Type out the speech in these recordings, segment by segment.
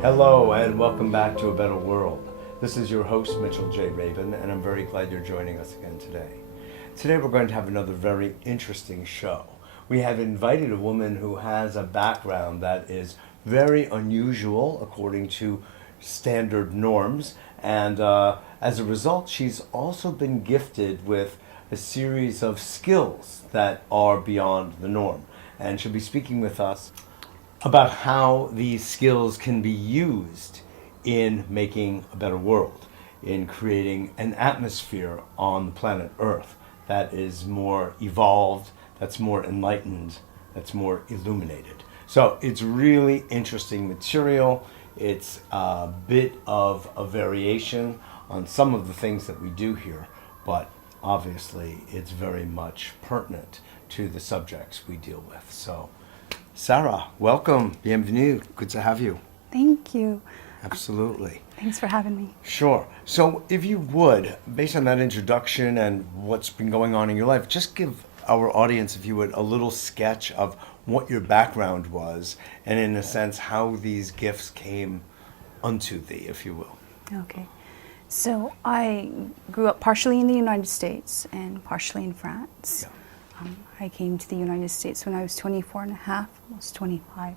Hello and welcome back to A Better World. This is your host, Mitchell Rabin, and I'm very glad you're joining us again today. Today we're going to have another very interesting show. We have invited a woman who has a background that is very unusual according to standard norms, and as a result she's also been gifted with a series of skills that are beyond the norm. And she'll be speaking with us about how these skills can be used in making a better world, in creating an atmosphere on the planet Earth that is more evolved, that's more enlightened, that's more illuminated. So it's really interesting material. It's a bit of a variation on some of the things that we do here, but obviously it's very much pertinent to the subjects we deal with. So Sarah, welcome, bienvenue, good to have you. Thank you. Absolutely. Thanks for having me. Sure. So if you would, based on that introduction and what's been going on in your life, just give our audience, if you would, a little sketch of what your background was and in a sense how these gifts came unto thee, if you will. Okay. So I grew up partially in the United States and partially in France. Yeah. I came to the United States when I was 24 and a half, almost 25.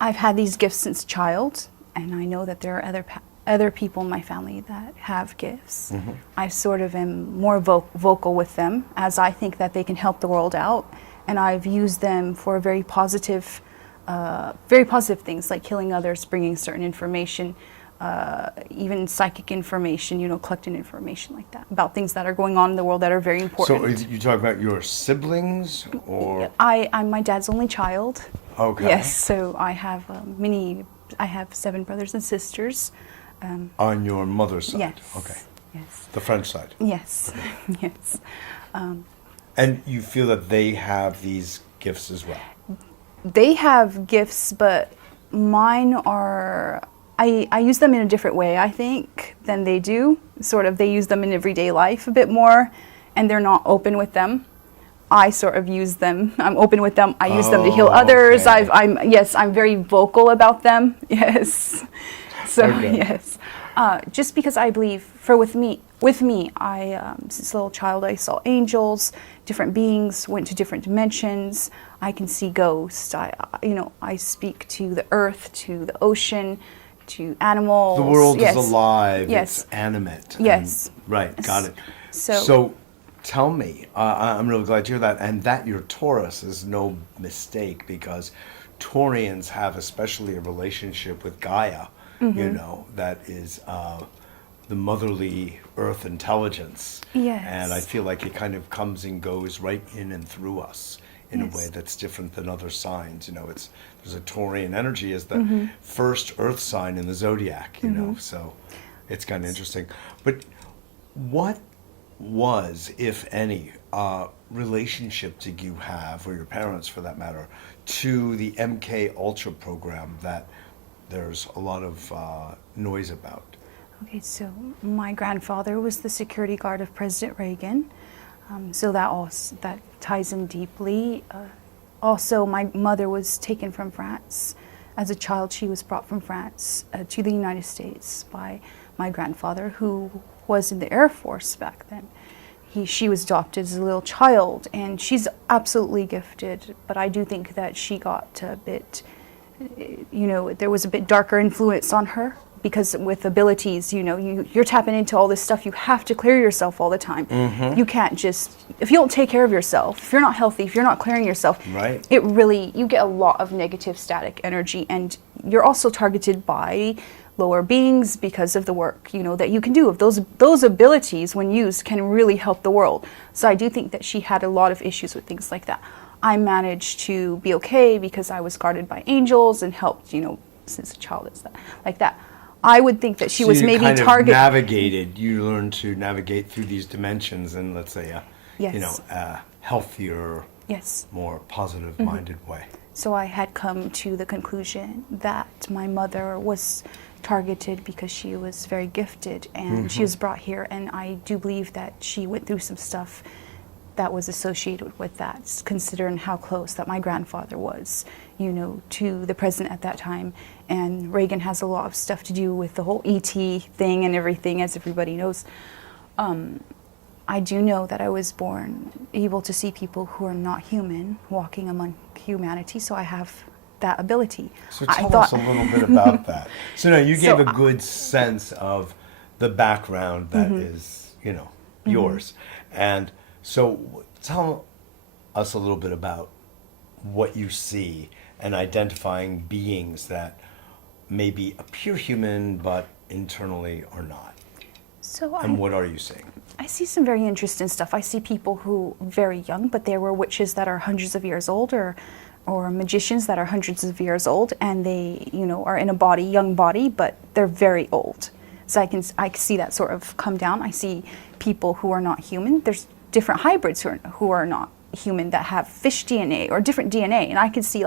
I've had these gifts since a child, and I know that there are other people in my family that have gifts. Mm-hmm. I sort of am more vocal with them, as I think that they can help the world out, and I've used them for very positive things like healing others, bringing certain information, even psychic information, collecting information like that about things that are going on in the world that are very important. So you talk about your siblings, or? I'm my dad's only child. Okay. Yes, so I have I have 7 brothers and sisters. On your mother's side? Yes. Okay. Yes. The French side? Yes, yes. And you feel that they have these gifts as well? They have gifts, but mine are, I use them in a different way, I think, than they do. Sort of, they use them in everyday life a bit more, and they're not open with them. I sort of use them. I'm open with them. I use them to heal others. Okay. I'm very vocal about them. Yes. So okay. Yes. Just because I believe, with me, I since a little child I saw angels, different beings, went to different dimensions. I can see ghosts. I speak to the earth, to the ocean, to animals. The world yes. is alive. Yes. It's animate. Yes. Right. Got it. So tell me, I'm really glad to hear that, and that you're Taurus is no mistake, because Taurians have especially a relationship with Gaia, mm-hmm. That is the motherly earth intelligence. Yes. And I feel like it kind of comes and goes right in and through us in yes. a way that's different than other signs. There's a Taurian energy as the mm-hmm. first earth sign in the zodiac, mm-hmm. So it's kind of interesting. But what was, if any, relationship did you have, or your parents for that matter, to the MK Ultra program that there's a lot of noise about? Okay, so my grandfather was the security guard of President Reagan, so that ties in deeply. Also, my mother was taken from France. As a child, she was brought from France to the United States by my grandfather, who was in the Air Force back then. She was adopted as a little child, and she's absolutely gifted, but I do think that she got a bit, there was a bit darker influence on her, because with abilities, you're tapping into all this stuff, you have to clear yourself all the time. Mm-hmm. You can't just, if you don't take care of yourself, if you're not healthy, if you're not clearing yourself, right. You get a lot of negative static energy, and you're also targeted by lower beings because of the work that you can do. If those abilities, when used, can really help the world. So I do think that she had a lot of issues with things like that. I managed to be okay because I was guarded by angels and helped, since a child is like that. I would think that she was maybe targeted. You learned to navigate through these dimensions in, let's say, yes. A healthier, yes. more positive-minded mm-hmm. way. So I had come to the conclusion that my mother was targeted because she was very gifted, and mm-hmm. she was brought here, and I do believe that she went through some stuff that was associated with that, considering how close that my grandfather was, to the president at that time. And Reagan has a lot of stuff to do with the whole ET thing and everything, as everybody knows. I do know that I was born able to see people who are not human walking among humanity, so I have that ability. So tell us a little bit about that. So now you gave a good sense of the background that is, yours. And so tell us a little bit about what you see and identifying beings that maybe appear human but internally are not. And what are you seeing? I see some very interesting stuff. I see people who are very young, but there were witches that are hundreds of years old, or magicians that are hundreds of years old, and they, are in a young body, but they're very old. So I see that sort of come down. I see people who are not human. There's different hybrids who are not human that have fish DNA or different DNA, and I could see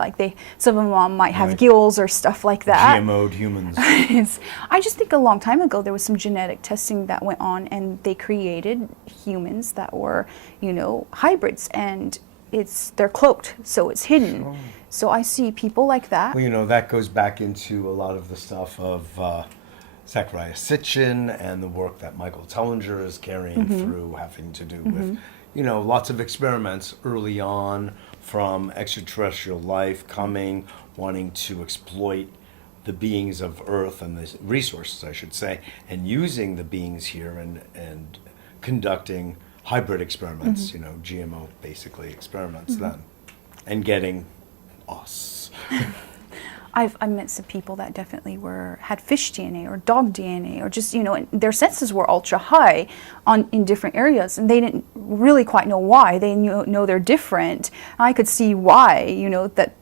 some of them might have gills or stuff like that. GMO'd humans. I just think a long time ago there was some genetic testing that went on, and they created humans that were, hybrids, and they're cloaked, so it's hidden. Sure. So I see people like that. Well, that goes back into a lot of the stuff of Zachariah Sitchin and the work that Michael Tellinger is carrying through, having to do with lots of experiments early on from extraterrestrial life coming, wanting to exploit the beings of Earth and the resources, I should say, and using the beings here and conducting hybrid experiments, GMO basically experiments then, and getting us. I've met some people that definitely had fish DNA or dog DNA, or just, and their senses were ultra high in different areas, and they didn't really quite know why. They know they're different. I could see why, that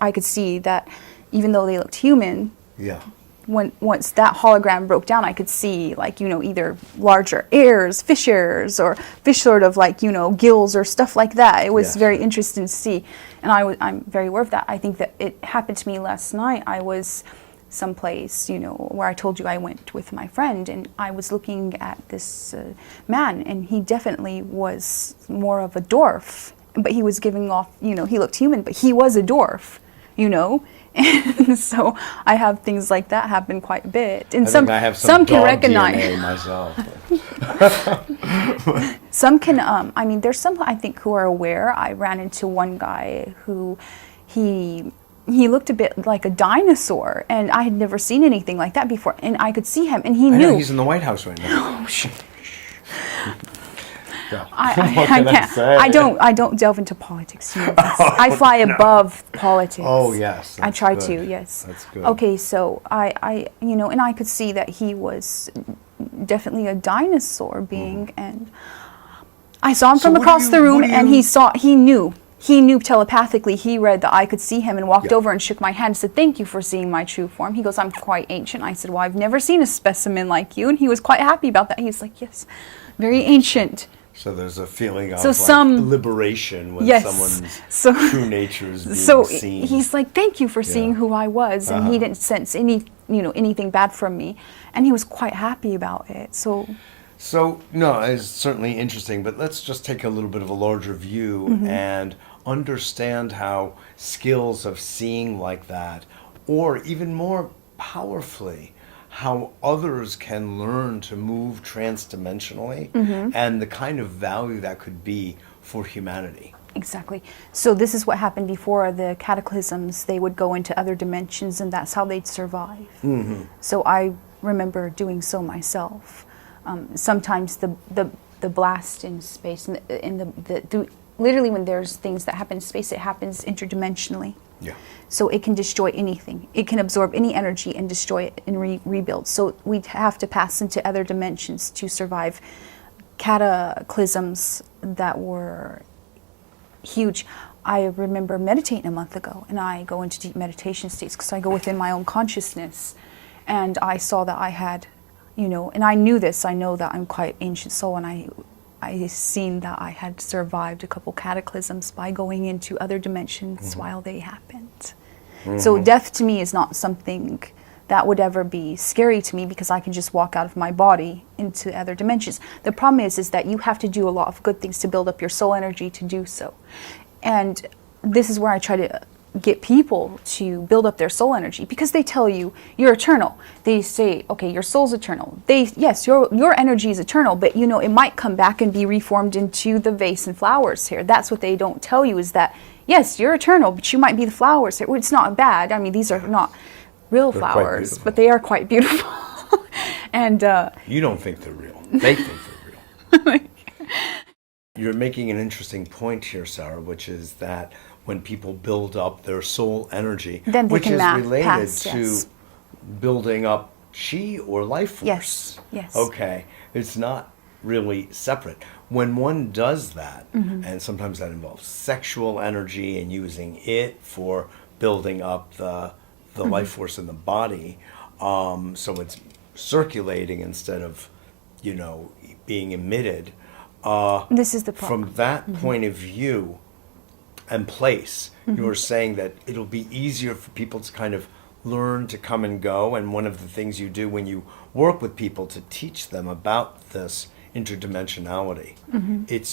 I could see that even though they looked human, once that hologram broke down, I could see either larger fish ears, or fish sort of gills or stuff like that. It was very interesting to see. And I'm very aware of that. I think that it happened to me last night. I was someplace, where I told you I went with my friend, and I was looking at this man, and he definitely was more of a dwarf, but he was giving off, he looked human, but he was a dwarf, And so I have things like that happen quite a bit. And I have some can dog recognize DNA myself. Some can, there's some I think who are aware. I ran into one guy who he looked a bit like a dinosaur, and I had never seen anything like that before. And I could see him, and he knew. I know, he's in the White House right now. Yeah. I can't. Say? I don't delve into politics. I fly above politics. Oh yes. I try good. to. Yes. That's good. Okay, so I and I could see that he was definitely a dinosaur being, and I saw him from across the room, and he knew telepathically. He read that I could see him, and walked over and shook my hand and said, "Thank you for seeing my true form." He goes, "I'm quite ancient." I said, "Well, I've never seen a specimen like you," and he was quite happy about that. He's like, "Yes, very ancient." So there's a feeling of liberation when someone's true nature is being seen. He's like, "Thank you for seeing who I was," and he didn't sense anything bad from me, and he was quite happy about it. So no, it's certainly interesting, but let's just take a little bit of a larger view and understand how skills of seeing like that, or even more powerfully, how others can learn to move transdimensionally and the kind of value that could be for humanity. Exactly. So this is what happened before the cataclysms. They would go into other dimensions, and that's how they'd survive. So I remember doing so myself. Sometimes the blast in space, literally when there's things that happen in space, it happens interdimensionally. Yeah. So it can destroy anything. It can absorb any energy and destroy it and rebuild. So we'd have to pass into other dimensions to survive cataclysms that were huge. I remember meditating a month ago, and I go into deep meditation states because I go within my own consciousness, and I saw that I had, and I knew this. I know that I'm quite ancient soul, and I seen that I had survived a couple cataclysms by going into other dimensions while they happened. So death to me is not something that would ever be scary to me because I can just walk out of my body into other dimensions. The problem is that you have to do a lot of good things to build up your soul energy to do so. And this is where I try to get people to build up their soul energy, because they tell you you're eternal. They say, okay, your soul's eternal. Yes, your energy is eternal, but you know, it might come back and be reformed into the vase and flowers here. That's what they don't tell you, is that yes, you're eternal, but you might be the flowers here. Well, it's not bad. I mean, these are not real flowers, but they are quite beautiful. And you don't think they're real. They think they're real. You're making an interesting point here, Sarah, which is that when people build up their soul energy, then which is related to building up chi or life force. Yes, yes. Okay, it's not really separate. When one does that, and sometimes that involves sexual energy and using it for building up the life force in the body, so it's circulating instead of, you know, being emitted. This is the problem. From that point of view and place, you were saying that it'll be easier for people to kind of learn to come and go. And one of the things you do when you work with people to teach them about this interdimensionality,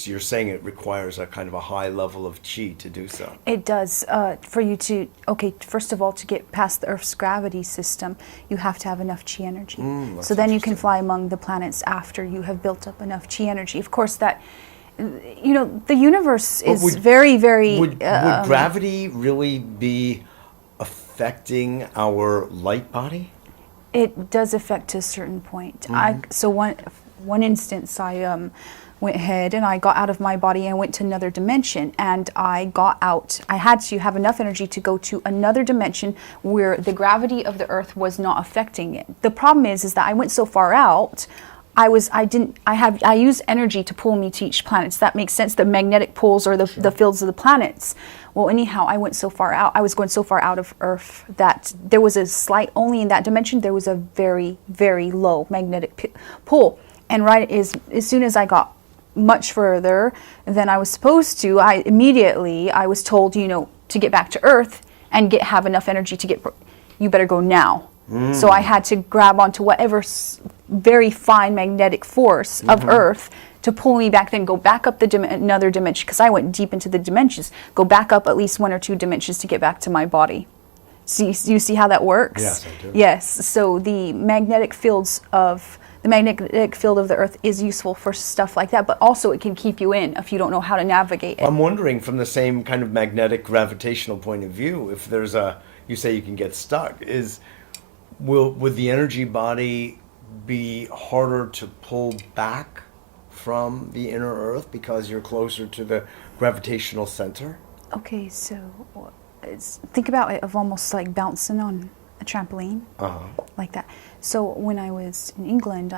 you're saying it requires a kind of a high level of chi to do so. It does. For you to, first of all, to get past the Earth's gravity system, you have to have enough chi energy. So then you can fly among the planets after you have built up enough chi energy. Of course, that, you know, the universe is very, very... Would gravity really be affecting our light body? It does affect to a certain point. So one instance, I went ahead and I got out of my body and went to another dimension, and I got out. I had to have enough energy to go to another dimension where the gravity of the Earth was not affecting it. The problem is that I went so far out, I use energy to pull me to each planet. Does that make sense? The magnetic poles or the fields of the planets. Well, anyhow, I went so far out. I was going so far out of Earth that there was a slight, only in that dimension, there was a very, very low magnetic pull. And as soon as I got much further than I was supposed to, I was told, you know, to get back to Earth and have enough energy to you better go now. So I had to grab onto whatever very fine magnetic force of Earth to pull me back, then go back up another dimension, because I went deep into the dimensions, go back up at least 1 or 2 dimensions to get back to my body. So you see how that works? Yes, I do. Yes, so the magnetic field of the Earth is useful for stuff like that, but also it can keep you in if you don't know how to navigate it. I'm wondering, from the same kind of magnetic gravitational point of view, if there's you say you can get stuck, would the energy body be harder to pull back from the inner Earth because you're closer to the gravitational center? Okay, so think about it of almost like bouncing on a trampoline, like that. So when I was in England,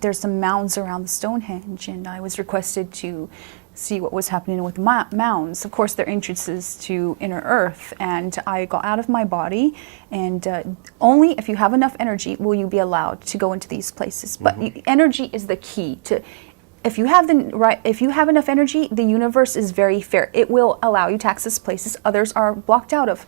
there's some mounds around the Stonehenge, and I was requested to see what was happening with mounds. Of course, they're entrances to inner Earth, and I got out of my body, and only if you have enough energy will you be allowed to go into these places. But energy is the key to. If you have enough energy, the universe is very fair. It will allow you to access places others are blocked out of,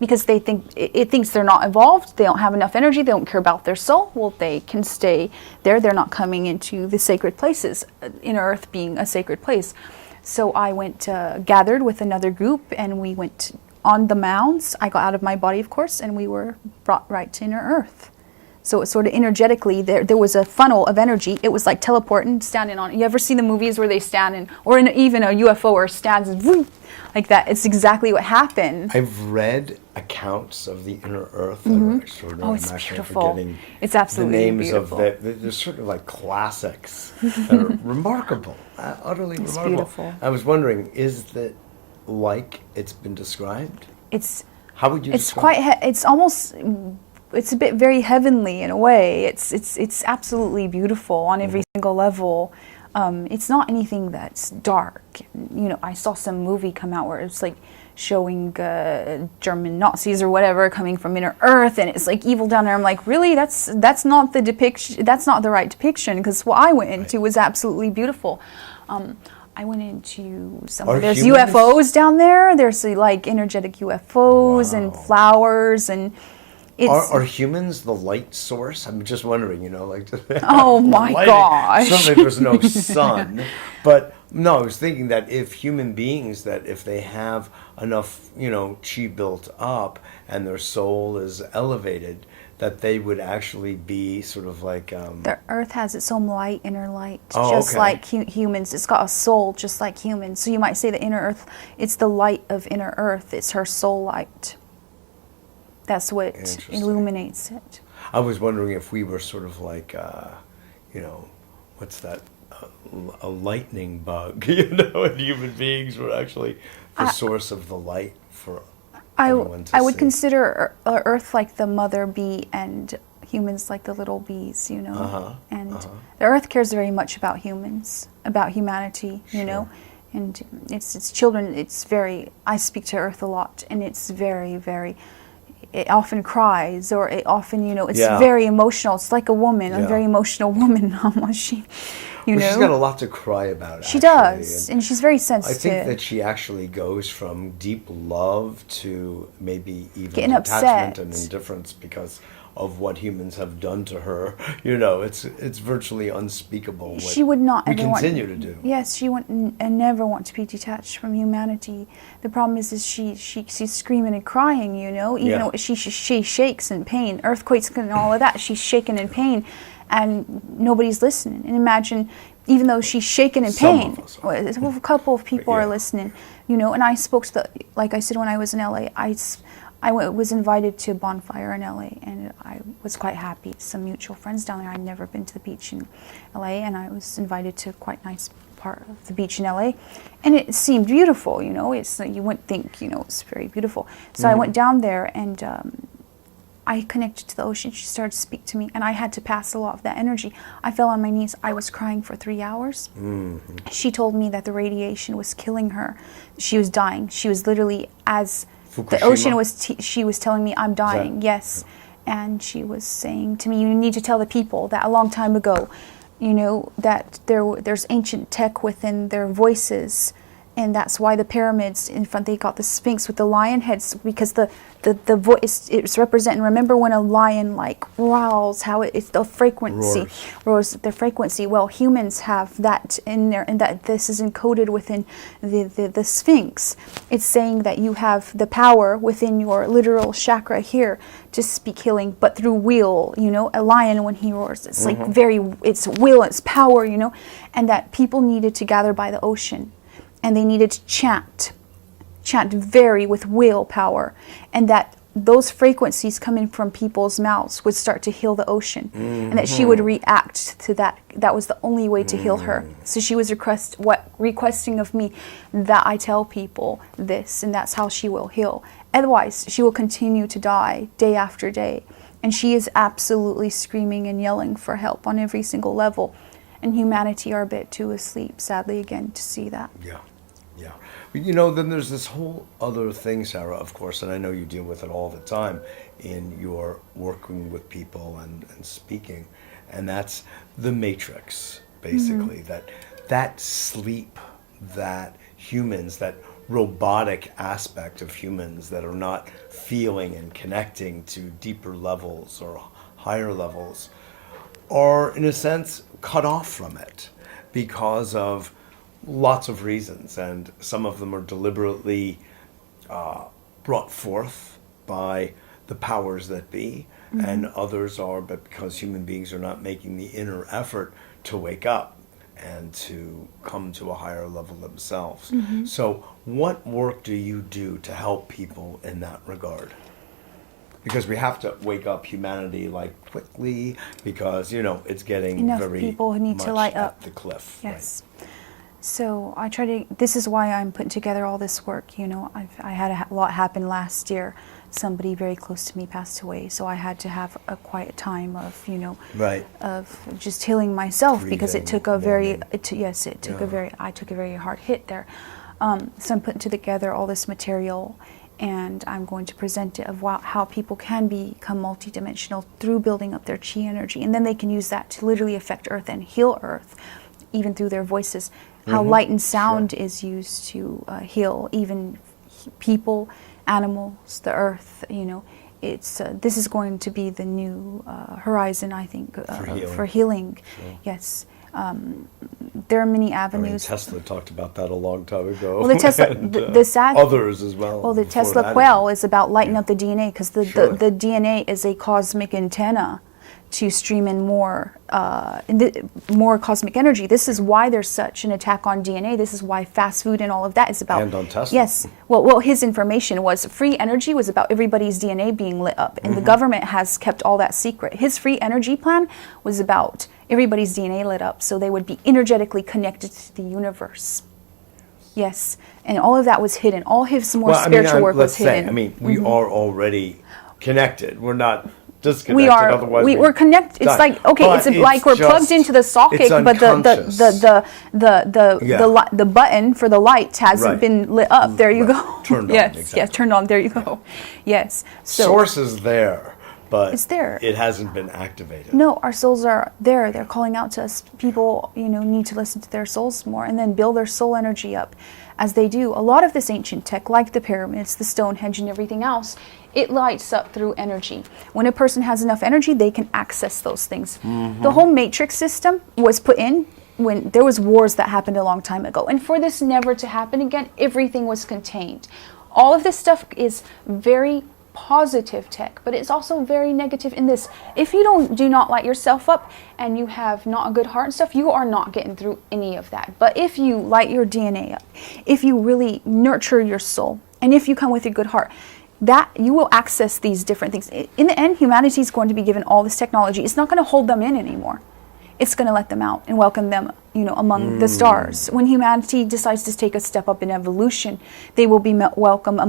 because it thinks they're not evolved, they don't have enough energy, they don't care about their soul. Well, they can stay there. They're not coming into the sacred places, inner Earth being a sacred place. So I went, gathered with another group, and we went on the mounds. I got out of my body, of course, and we were brought right to inner Earth. So it sort of energetically, there was a funnel of energy. It was like teleporting, standing on it. You ever see the movies where they stand in, or even a UFO or stands and whoop, like that? It's exactly what happened. I've read accounts of the inner Earth that are extraordinary. Oh, it's beautiful. It's absolutely beautiful. The names of there's sort of like classics that are remarkable, utterly remarkable. Beautiful. I was wondering, is that like it's been described? How would you describe it? It's a bit very heavenly in a way. It's absolutely beautiful on every single level. It's not anything that's dark. You know, I saw some movie come out where it's like showing German Nazis or whatever coming from inner Earth, and it's like evil down there. I'm like, really? That's not the depiction. That's not the right depiction, because what I went into was absolutely beautiful. I went into there's UFOs down there. There's like energetic UFOs and flowers and Are humans the light source? I'm just wondering, like Oh my gosh. Certainly there's no sun. But no, I was thinking that if human beings, that if they have enough, chi built up and their soul is elevated, that they would actually be sort of like... The earth has its own light, inner light, Oh, just okay. like humans. It's got a soul just like humans. So you might say the inner earth, it's the light of inner earth. It's her soul light. That's what illuminates it. I was wondering if we were sort of like, what's that? A lightning bug, and human beings were actually the source of the light for everyone to I would see. consider Earth like the mother bee and humans like the little bees, And the Earth cares very much about humans, about humanity, and its children. I speak to Earth a lot, and it's very, very. It often cries, or it often, it's very emotional. It's like a woman, a very emotional woman, almost. She's got a lot to cry about. She does, and she's very sensitive. I think that she actually goes from deep love to maybe even Getting detachment upset. and indifference because of what humans have done to her. It's virtually unspeakable what she would not we ever continue to do. Yes, she would never want to be detached from humanity. The problem is she's screaming and crying, even though she shakes in pain, earthquakes and all of that. She's shaking in pain, and nobody's listening. And imagine, even though she's shaking in pain, a couple of people are listening, And I spoke to like I said, when I was in LA, I was invited to a bonfire in LA, and I was quite happy. Some mutual friends down there. I'd never been to the beach in LA, and I was invited to a quite nice part of the beach in LA, and it seemed beautiful. It's you wouldn't think it's very beautiful. So I went down there, and I connected to the ocean. She started to speak to me, and I had to pass a lot of that energy. I fell on my knees. I was crying for 3 hours. She told me that the radiation was killing her. She was dying. She was literally Fukushima? The ocean was, she was telling me, I'm dying, yes. And she was saying to me, you need to tell the people that a long time ago, that there's ancient tech within their voices. And that's why the pyramids in front, they got the Sphinx with the lion heads, because the voice, it's representing, remember when a lion growls, how it's the frequency, roars the frequency. Well, humans have that in there, and that this is encoded within the Sphinx. It's saying that you have the power within your literal chakra here to speak healing, but through will, a lion when he roars, it's it's will, it's power, and that people needed to gather by the ocean. And they needed to chant very with willpower, and that those frequencies coming from people's mouths would start to heal the ocean, and that she would react to that. That was the only way to heal her. So she was requesting of me that I tell people this, and that's how she will heal. Otherwise, she will continue to die day after day, and she is absolutely screaming and yelling for help on every single level. And humanity are a bit too asleep, sadly, again, to see that. Yeah. Then there's this whole other thing, Sarah, of course, and I know you deal with it all the time in your working with people and speaking, and that's the matrix, basically. That sleep, that humans, that robotic aspect of humans that are not feeling and connecting to deeper levels or higher levels are, in a sense, cut off from it because of lots of reasons, and some of them are deliberately brought forth by the powers that be, and others are but because human beings are not making the inner effort to wake up and to come to a higher level themselves. So what work do you do to help people in that regard? Because we have to wake up humanity quickly, because it's getting Enough very people need much to light at up. the cliff. Yes. So I try to, this is why I'm putting together all this work. I had a lot happen last year. Somebody very close to me passed away, so I had to have a quiet time of, of just healing myself, because it took a very, I took a very hard hit there. So I'm putting together all this material, and I'm going to present it of how people can become multidimensional through building up their chi energy, and then they can use that to literally affect Earth and heal Earth, even through their voices. How light and sound is used to heal even people, animals, the Earth. it's this is going to be the new horizon, I think, for healing. Sure. Yes. There are many I mean, avenues. Tesla talked about that a long time ago. Well, the Tesla, and, the sad, others as well. well, the before Tesla that coil is about lighting up the DNA, because Surely. the DNA is a cosmic antenna to stream in more more cosmic energy. This is why there's such an attack on DNA. This is why fast food and all of that is about. And on Tesla. Yes. Well, his information was free energy was about everybody's DNA being lit up, and the government has kept all that secret. His free energy plan was about everybody's DNA lit up, so they would be energetically connected to the universe. Yes, and all of that was hidden. All his more spiritual work was hidden. I mean, we are already connected. We're not disconnected. We are. Otherwise We're connected. It's done. like, okay, But it's like we're plugged into the socket, it's but unconscious. the button for the light hasn't Right. been lit up. There you go. Turned on, Yes, exactly. yes, turned on. There you go. Yes. So Source is there, but It's there. it hasn't been activated. no, our souls are there. They're calling out to us. People, need to listen to their souls more and then build their soul energy up, as they do. A lot of this ancient tech, like the pyramids, the Stonehenge, and everything else, it lights up through energy. When a person has enough energy, they can access those things. The whole matrix system was put in when there was wars that happened a long time ago. And for this never to happen again, everything was contained. All of this stuff is very positive tech, but it's also very negative in this. If you do not light yourself up and you have not a good heart and stuff, you are not getting through any of that. But if you light your DNA up, if you really nurture your soul, and if you come with a good heart, that you will access these different things. In the end, humanity is going to be given all this technology. It's not going to hold them in anymore. It's going to let them out and welcome them, among the stars. When humanity decides to take a step up in evolution, they will be welcomed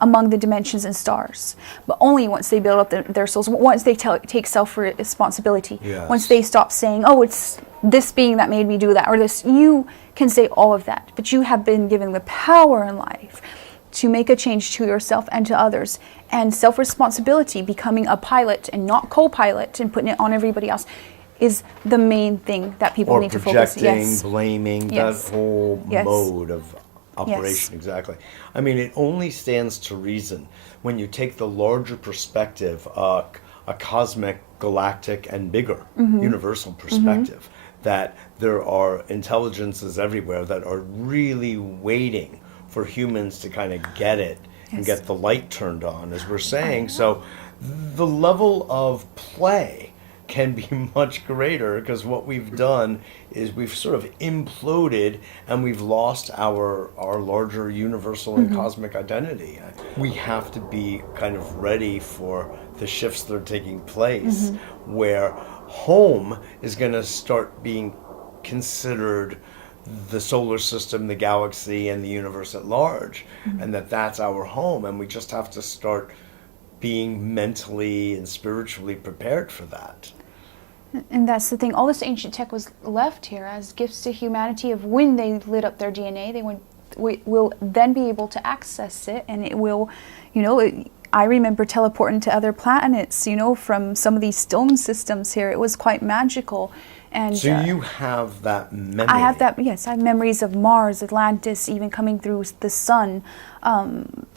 among the dimensions and stars. But only once they build up their souls, once they take self-responsibility, Yes. once they stop saying, oh, it's this being that made me do that, or this. You can say all of that, but you have been given the power in life to make a change to yourself and to others. And self-responsibility, becoming a pilot and not co-pilot and putting it on everybody else, is the main thing that people Or need to focus. projecting, Yes. blaming, Yes. that whole Yes. mode of operation. Yes. Exactly. I mean, it only stands to reason when you take the larger perspective, a cosmic, galactic, and bigger universal perspective, that there are intelligences everywhere that are really waiting for humans to kind of get it and Yes. get the light turned on, as we're saying. So the level of play can be much greater, because what we've done is we've sort of imploded and we've lost our larger universal and cosmic identity. We have to be kind of ready for the shifts that are taking place, where home is going to start being considered the solar system, the galaxy, and the universe at large, and that's our home, and we just have to start being mentally and spiritually prepared for that. And that's the thing. All this ancient tech was left here as gifts to humanity of when they lit up their DNA, we will then be able to access it, and it will, I remember teleporting to other planets, from some of these stone systems here. It was quite magical. And So you have that memory. I have that, yes. I have memories of Mars, Atlantis, even coming through the sun,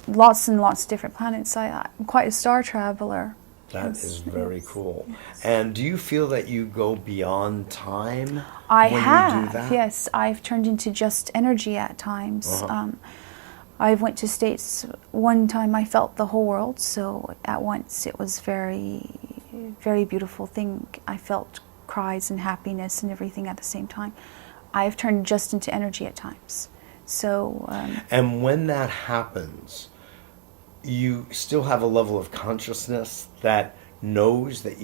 lots and lots of different planets. I'm quite a star traveler. That is very cool. And do you feel that you go beyond time I when have, you do that? yes. I've turned into just energy at times. I've went to states. One time I felt the whole world, so at once it was very, very beautiful thing. I felt cries and happiness and everything at the same time. I've turned just into energy at times. So. And when that happens, you still have a level of consciousness that knows that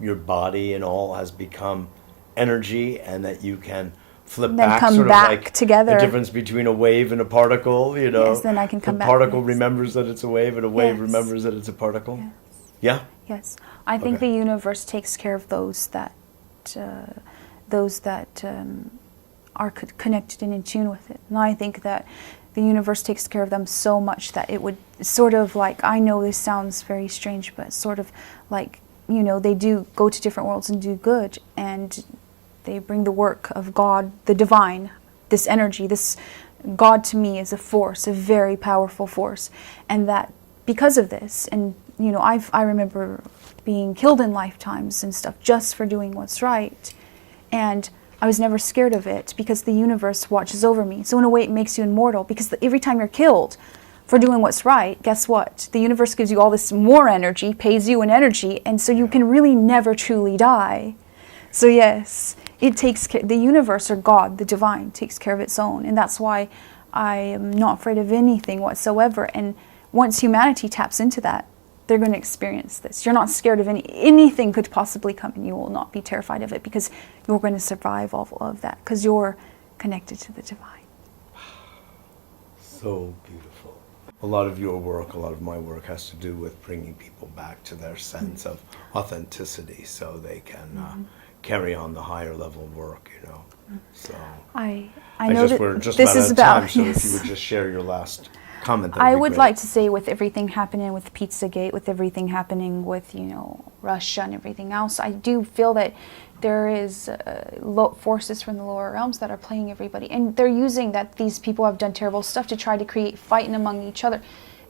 your body and all has become energy, and that you can flip Then back, come sort back of like together. the difference between a wave and a particle, Yes, then I can come the back, particle yes. remembers that it's a wave, and a wave Yes. remembers that it's a particle. Yes. Yeah? Yes, I think Okay. the universe takes care of those that are connected and in tune with it. And I think that the universe takes care of them so much that it would sort of like, I know this sounds very strange, but sort of like, they do go to different worlds and do good, and they bring the work of God, the divine, this energy, this God to me is a force, a very powerful force, and that because of this. And I remember being killed in lifetimes and stuff just for doing what's right, and I was never scared of it because the universe watches over me. So in a way, it makes you immortal, because every time you're killed for doing what's right, guess what? The universe gives you all this more energy, pays you an energy, and so you can really never truly die. So yes, it takes care. The universe, or God, the divine, takes care of its own, and that's why I am not afraid of anything whatsoever. And once humanity taps into that, they're going to experience this. You're not scared of anything could possibly come, and you will not be terrified of it, because you're going to survive all of that, because you're connected to the divine. So beautiful. A lot of your work, a lot of my work has to do with bringing people back to their sense of authenticity, so they can carry on the higher level work, So I know that we're just this about is out of time, about, so yes. if you would just share your last comment, that I be would great. like to say, with everything happening with Pizzagate, with everything happening with, Russia and everything else, I do feel that there is forces from the lower realms that are playing everybody. And they're using that these people have done terrible stuff to try to create fighting among each other.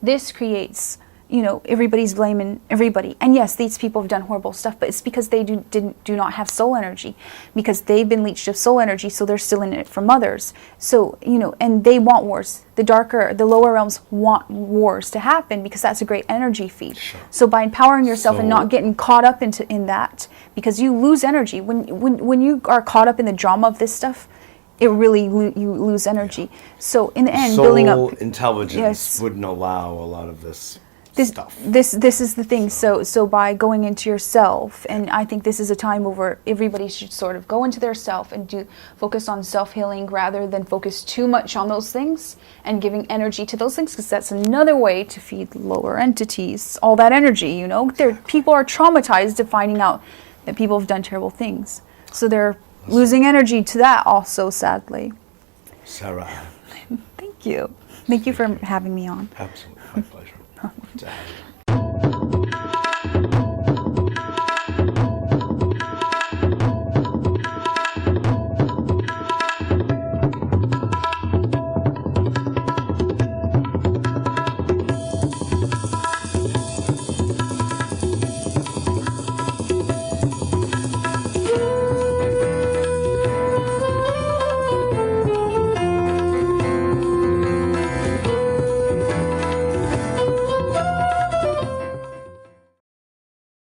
This creates, everybody's blaming everybody. And yes, these people have done horrible stuff, but it's because they do not have soul energy, because they've been leached of soul energy, so they're still in it from others. So, and they want wars. The lower realms want wars to happen, because that's a great energy feed. Sure. So by empowering yourself and not getting caught up in that, because you lose energy. When you are caught up in the drama of this stuff, it really, you lose energy. Yeah. So in the end, building up... intelligence wouldn't allow a lot of this stuff. This is the thing. So by going into yourself, and I think this is a time where everybody should sort of go into their self and focus on self-healing, rather than focus too much on those things and giving energy to those things, because that's another way to feed lower entities all that energy. People are traumatized to finding out that people have done terrible things, so they're losing energy to that also, sadly. Sarah. Thank you for having me on. Absolutely, my pleasure. To have you.